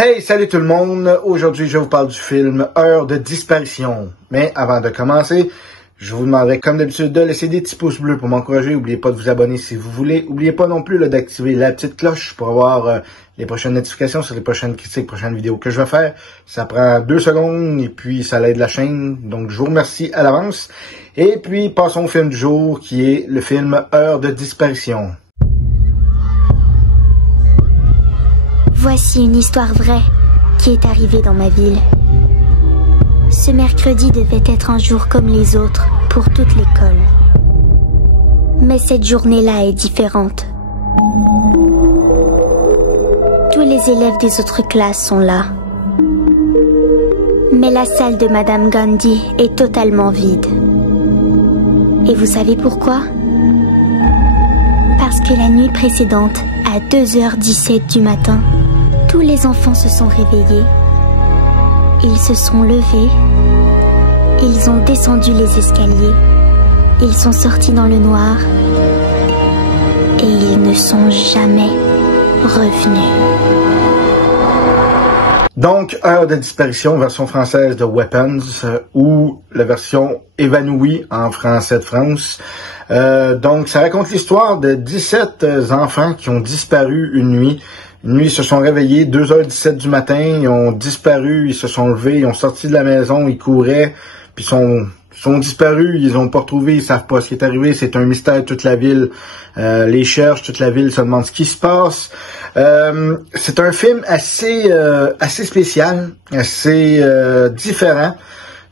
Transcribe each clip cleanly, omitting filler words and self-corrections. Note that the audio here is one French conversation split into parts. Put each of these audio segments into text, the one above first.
Hey, salut tout le monde! Aujourd'hui, je vous parle du film Heure de disparition. Mais avant de commencer, je vous demanderai comme d'habitude de laisser des petits pouces bleus pour m'encourager. N'oubliez pas de vous abonner si vous voulez. N'oubliez pas non plus d'activer la petite cloche pour avoir les prochaines notifications sur les prochaines critiques, prochaines vidéos que je vais faire. Ça prend 2 secondes et puis ça l'aide la chaîne. Donc, je vous remercie à l'avance. Et puis, passons au film du jour qui est le film Heure de disparition. Voici une histoire vraie qui est arrivée dans ma ville. Ce mercredi devait être un jour comme les autres pour toute l'école. Mais cette journée-là est différente. Tous les élèves des autres classes sont là. Mais la salle de Madame Gandhi est totalement vide. Et vous savez pourquoi? Parce que la nuit précédente, à 2h17 du matin, tous les enfants se sont réveillés. Ils se sont levés. Ils ont descendu les escaliers. Ils sont sortis dans le noir. Et ils ne sont jamais revenus. Donc, Heure de disparition, version française de Weapons, ou la version Évanoui en français de France. Donc, ça raconte l'histoire de 17 enfants qui ont disparu une nuit. Une nuit, ils se sont réveillés, 2h17 du matin, ils ont disparu, ils se sont levés, ils ont sorti de la maison, ils couraient, puis sont disparus, ils ont pas retrouvé, ils savent pas ce qui est arrivé, c'est un mystère, toute la ville les cherche, toute la ville se demande ce qui se passe. C'est un film assez spécial, assez différent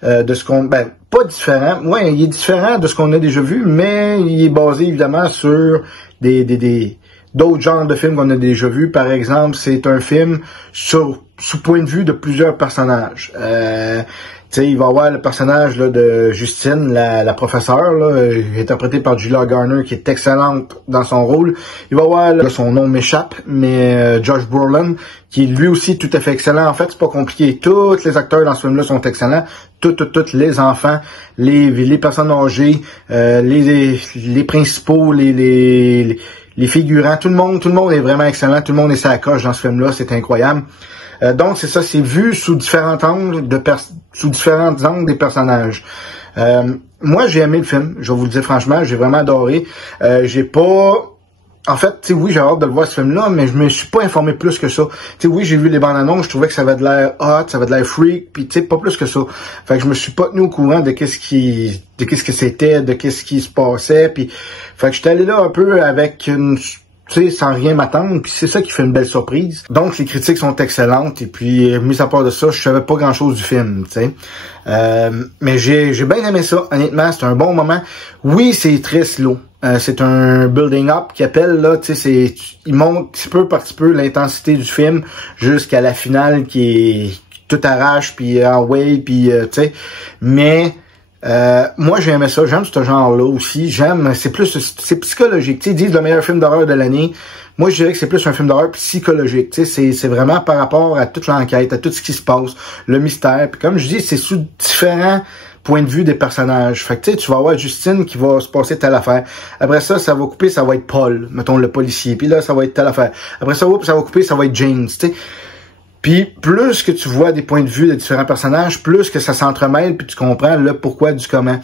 de ce qu'on... Ben, pas différent, ouais, il est différent de ce qu'on a déjà vu, mais il est basé évidemment sur d'autres genres de films qu'on a déjà vus. Par exemple, c'est un film sous point de vue de plusieurs personnages. Tu sais, il va y avoir le personnage là, de Justine, la professeure, là, interprétée par Julia Garner, qui est excellente dans son rôle. Il va y avoir, là, son nom m'échappe, mais Josh Brolin, qui est lui aussi tout à fait excellent. En fait, c'est pas compliqué. Tous les acteurs dans ce film-là sont excellents. Tous les enfants, les personnes âgées, les principaux, les figurants, tout le monde est vraiment excellent. Tout le monde est sa coche dans ce film-là. C'est incroyable. Donc, c'est ça, c'est vu sous différents angles des personnages. Moi, j'ai aimé le film, je vais vous le dire franchement, j'ai vraiment adoré. En fait, tu sais, oui, j'ai hâte de le voir, ce film-là, mais je me suis pas informé plus que ça. Tu sais, oui, j'ai vu les bandes annonces, je trouvais que ça avait de l'air hot, ça avait de l'air freak, puis tu sais, pas plus que ça. Fait que je me suis pas tenu au courant de qu'est-ce que c'était, de qu'est-ce qui se passait, puis fait que j'étais allé là un peu avec une... Tu sais, sans rien m'attendre, puis c'est ça qui fait une belle surprise. Donc, les critiques sont excellentes, et puis, mis à part de ça, je savais pas grand-chose du film, tu sais. Mais j'ai bien aimé ça, honnêtement, c'est un bon moment. Oui, c'est très slow. C'est un building up qui appelle, là, tu sais, il monte petit peu par petit peu l'intensité du film jusqu'à la finale qui est tout arrache, puis away, puis, tu sais. Mais... moi j'aimais ça, j'aime ce genre-là aussi, c'est psychologique, tu sais, ils disent le meilleur film d'horreur de l'année, moi je dirais que c'est plus un film d'horreur psychologique, tu sais, c'est vraiment par rapport à toute l'enquête, à tout ce qui se passe, le mystère, puis comme je dis, c'est sous différents points de vue des personnages, fait que tu sais, tu vas avoir Justine qui va se passer telle affaire, après ça va couper, ça va être Paul, mettons le policier, puis là ça va être telle affaire, après ça va couper, ça va être James, tu sais. Puis plus que tu vois des points de vue de différents personnages, plus que ça s'entremêle, puis tu comprends le pourquoi du comment.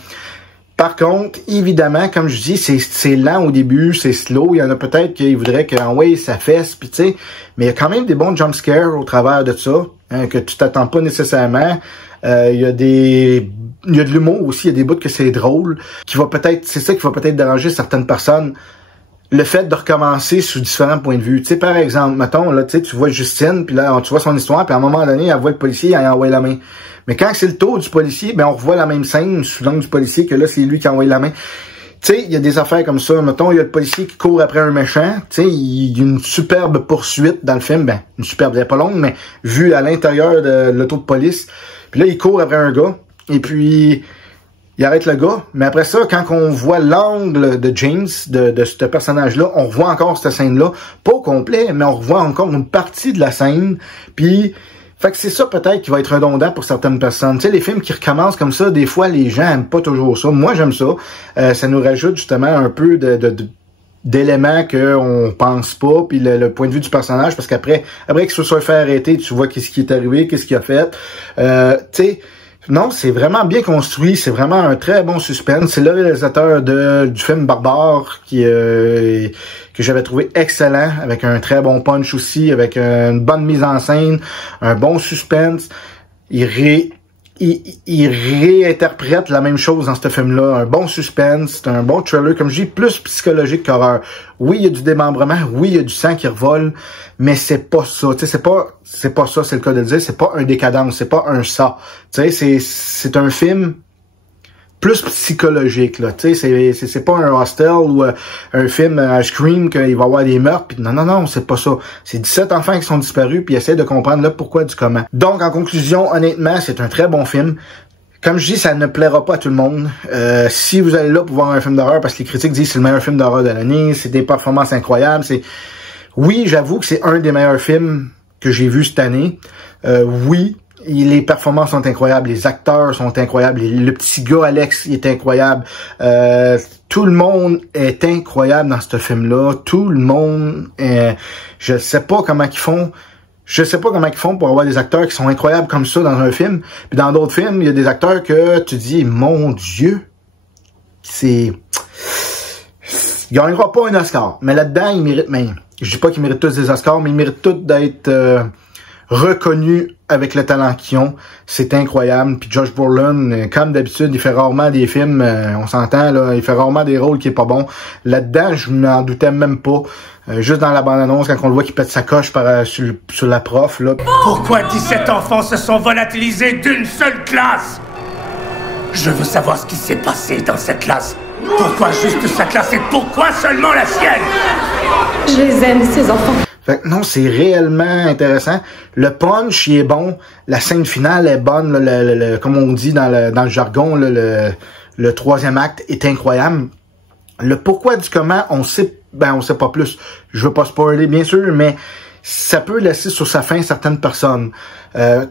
Par contre, évidemment, comme je dis, c'est lent au début, c'est slow. Il y en a peut-être qui voudraient que ouais, ça fesse, puis tu sais, mais il y a quand même des bons jump scares au travers de ça, hein, que tu t'attends pas nécessairement. Il y a de l'humour aussi, il y a des bouts que c'est drôle, c'est ça qui va peut-être déranger certaines personnes. Le fait de recommencer sous différents points de vue. Tu sais, par exemple, mettons, là, tu sais, tu vois Justine, puis là, tu vois son histoire, puis à un moment donné, elle voit le policier, elle envoie la main. Mais quand c'est le tour du policier, ben on revoit la même scène sous l'angle du policier, que là, c'est lui qui envoie la main. Tu sais, il y a des affaires comme ça. Mettons, il y a le policier qui court après un méchant. Tu sais, il y a une superbe poursuite dans le film. Ben, une superbe, elle est pas longue, mais vue à l'intérieur de l'auto de police. Puis là, il court après un gars, et puis... il arrête le gars, mais après ça, quand on voit l'angle de James, de ce personnage-là, on revoit encore cette scène-là, pas au complet, mais on revoit encore une partie de la scène, puis fait que c'est ça peut-être qui va être redondant pour certaines personnes. Tu sais, les films qui recommencent comme ça, des fois, les gens aiment pas toujours ça. Moi, j'aime ça. Ça nous rajoute justement un peu d'éléments qu'on pense pas, puis le point de vue du personnage, parce qu'après qu'il se soit fait arrêter, tu vois qu'est-ce qui est arrivé, qu'est-ce qu'il a fait. Tu sais, non, c'est vraiment bien construit, c'est vraiment un très bon suspense. C'est le réalisateur du film Barbare que j'avais trouvé excellent, avec un très bon punch aussi, avec une bonne mise en scène, un bon suspense. Il réinterprète la même chose dans ce film-là. Un bon suspense, c'est un bon thriller, comme je dis, plus psychologique qu'horreur. Oui, il y a du démembrement, oui, il y a du sang qui revole, mais c'est pas ça. Tu sais, c'est pas ça, c'est le cas de le dire. C'est pas un décadence, c'est pas un ça. Tu sais, c'est un film plus psychologique, là. Tu sais, c'est pas un Hostel ou un film Scream qu'il va y avoir des meurtres. Pis non, c'est pas ça. C'est 17 enfants qui sont disparus puis essaient de comprendre le pourquoi du comment. Donc, en conclusion, honnêtement, c'est un très bon film. Comme je dis, ça ne plaira pas à tout le monde. Si vous allez là pour voir un film d'horreur, parce que les critiques disent que c'est le meilleur film d'horreur de l'année, c'est des performances incroyables, oui, j'avoue que c'est un des meilleurs films que j'ai vu cette année. Oui, les performances sont incroyables, les acteurs sont incroyables, le petit gars Alex, il est incroyable. Tout le monde est incroyable dans ce film-là. Tout le monde, je sais pas comment ils font. Je sais pas comment ils font pour avoir des acteurs qui sont incroyables comme ça dans un film. Puis dans d'autres films, il y a des acteurs que tu dis, mon Dieu, il gagnera pas un Oscar. Mais là-dedans, il mérite même. Je dis pas qu'ils méritent tous des Oscars, mais ils méritent tous d'être reconnus avec le talent qu'ils ont. C'est incroyable. Puis Josh Brolin, comme d'habitude, il fait rarement des films, on s'entend, là, il fait rarement des rôles qui est pas bon. Là-dedans, je m'en doutais même pas. Juste dans la bande-annonce, quand on le voit qu'il pète sa coche sur la prof, là. Pourquoi 17 enfants se sont volatilisés d'une seule classe? Je veux savoir ce qui s'est passé dans cette classe. Pourquoi juste sa classe et pourquoi seulement la sienne? Je les aime, ces enfants. Fait que non, c'est réellement intéressant. Le punch, il est bon. La scène finale est bonne. Là, comme on dit dans le jargon, là, le troisième acte est incroyable. Le pourquoi du comment, on sait pas plus. Je veux pas spoiler, bien sûr, mais ça peut laisser sur sa fin certaines personnes.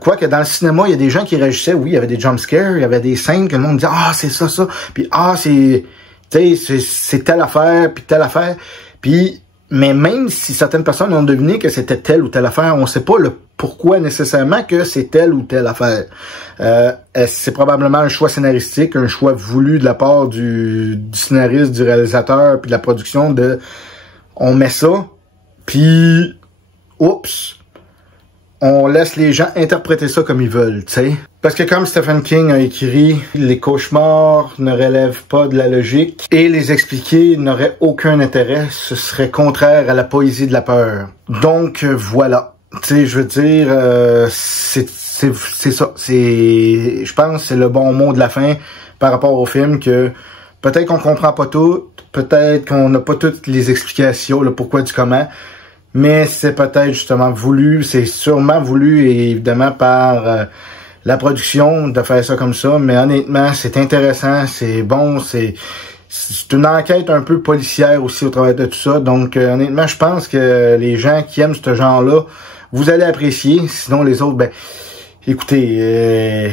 Quoique dans le cinéma, il y a des gens qui réagissaient, oui, il y avait des jumpscares, il y avait des scènes que le monde disait, ah, c'est ça, puis ah, c'est telle affaire, puis telle affaire. Puis, mais même si certaines personnes ont deviné que c'était telle ou telle affaire, on sait pas le pourquoi nécessairement que c'est telle ou telle affaire. C'est probablement un choix scénaristique, un choix voulu de la part du scénariste, du réalisateur, puis de la production on met ça, puis oups, on laisse les gens interpréter ça comme ils veulent, tu sais. Parce que comme Stephen King a écrit, les cauchemars ne relèvent pas de la logique et les expliquer n'aurait aucun intérêt, ce serait contraire à la poésie de la peur. Donc voilà, tu sais, je veux dire, c'est ça, je pense que c'est le bon mot de la fin par rapport au film, que peut-être qu'on comprend pas tout, peut-être qu'on n'a pas toutes les explications, le pourquoi du comment, mais c'est peut-être justement voulu, c'est sûrement voulu, et évidemment par la production de faire ça comme ça, mais honnêtement, c'est intéressant, c'est bon, c'est une enquête un peu policière aussi au travers de tout ça, donc honnêtement, je pense que les gens qui aiment ce genre-là, vous allez apprécier, sinon les autres, écoutez,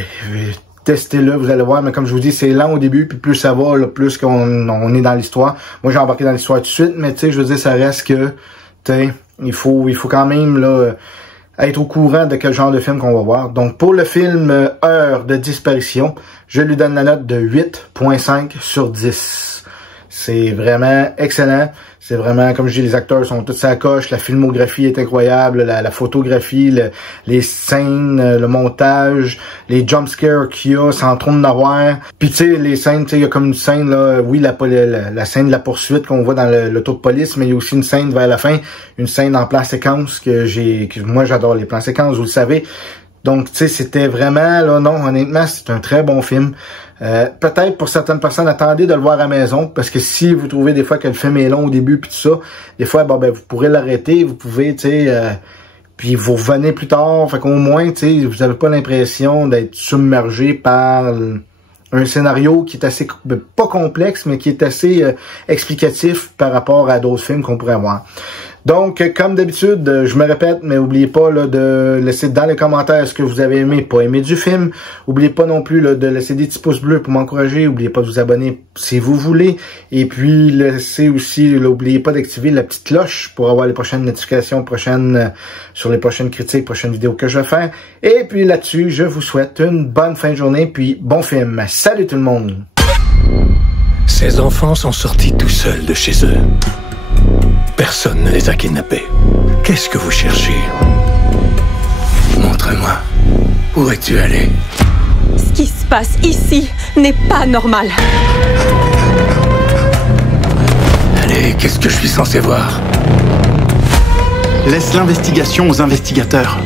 testez-le, vous allez voir, mais comme je vous dis, c'est lent au début, puis plus ça va, là, plus qu'on est dans l'histoire. Moi, j'ai embarqué dans l'histoire tout de suite, mais tu sais, je veux dire, ça reste que, tu sais, il faut quand même, là, être au courant de quel genre de film qu'on va voir. Donc, pour le film Heure de disparition, je lui donne la note de 8.5 sur 10. C'est vraiment excellent. C'est vraiment, comme je dis, les acteurs sont tous à la coche, la filmographie est incroyable, la photographie, les scènes, le montage, les jumpscares qu'il y a, sans trop de n'avoir. Puis tu sais, les scènes, tu sais, il y a comme une scène, là, oui, la scène de la poursuite qu'on voit dans l'auto de police, mais il y a aussi une scène vers la fin, une scène en plan séquence moi j'adore les plans séquences, vous le savez. Donc, tu sais, c'était vraiment, là, non, honnêtement, c'est un très bon film. Peut-être pour certaines personnes, attendez de le voir à la maison, parce que si vous trouvez des fois que le film est long au début puis tout ça, des fois, vous pourrez l'arrêter, vous pouvez, tu sais, puis vous revenez plus tard, fait qu'au moins, tu sais, vous avez pas l'impression d'être submergé par un scénario qui est assez, pas complexe, mais qui est assez explicatif par rapport à d'autres films qu'on pourrait voir. Donc, comme d'habitude, je me répète, mais n'oubliez pas là, de laisser dans les commentaires ce que vous avez aimé, pas aimé du film. N'oubliez pas non plus là, de laisser des petits pouces bleus pour m'encourager. N'oubliez pas de vous abonner si vous voulez. Et puis, laissez aussi, n'oubliez pas d'activer la petite cloche pour avoir les prochaines notifications sur les prochaines critiques, prochaines vidéos que je vais faire. Et puis là-dessus, je vous souhaite une bonne fin de journée, puis bon film. Salut tout le monde! Ces enfants sont sortis tout seuls de chez eux. Personne ne les a kidnappés. Qu'est-ce que vous cherchez? Montre-moi. Où es-tu allé? Ce qui se passe ici n'est pas normal. Allez, qu'est-ce que je suis censé voir? Laisse l'investigation aux investigateurs.